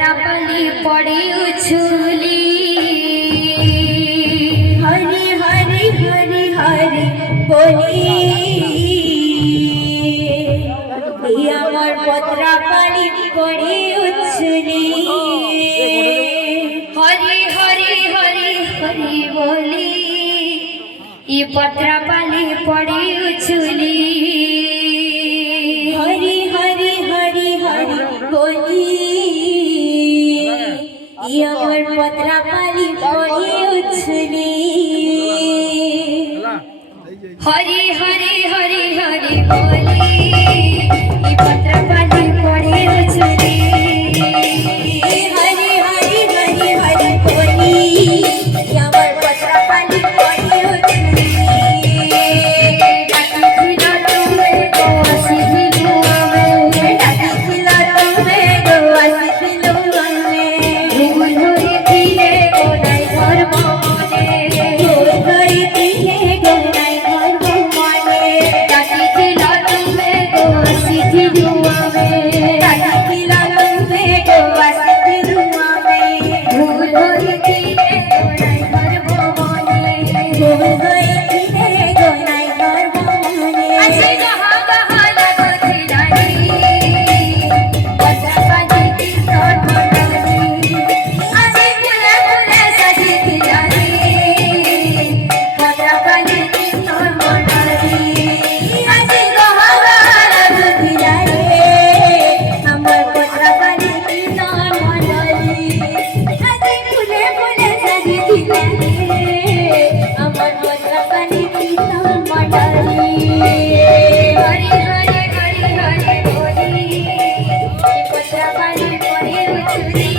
पत्रापली पड़ी उछुली हरि हरि हरि हरि बोली আমার পত্রাপালি পড়ে উছলি हरि हरि हरि हरि बोली ये पत्रापली पड़ी उछुली हरि हरि हरि हरि बोली আমার পত্রাপালি পড়ে উছলি हरि हरि हरि हरि बोली ये पत्रापली पड़ी उछुली हरि हरि हरि हरि बोली আমার পত্রাপালি পড়ে উছলি डाकिथिल तुमे गो आसिथिलु आमे ডাকিছিল তুমি গো আসিছিল মনে भूल धरिथिले गोदाई धर्म मने ভুল করিছিলে গো নাই গর্ব মনে डाकिथिल तुमे गो आसिथिलु आमे ডাকিছিল তুমি গো আসিছিল মনে भूल धरिथिले गोदाई धर्म मने ভুল করিছিলে গো নাই গর্ব মনে আজি गहा गहा लागथिलानी पत्रापाली कीर्तन मनानी আজি फुले फुले साजिथिलानी पत्रापाली कीर्तन मनानी আজি গহা গহা লাগুথিলা রে আমার পত্রাপালি কীর্তন মণ্ডলী আজি ফুলে ফুলে সাজিথিলা রে আমার পত্রাপালি কীর্তন মণ্ডলী हरि हरि हरि हरि बोली पत्रापाली पड़ी उछुली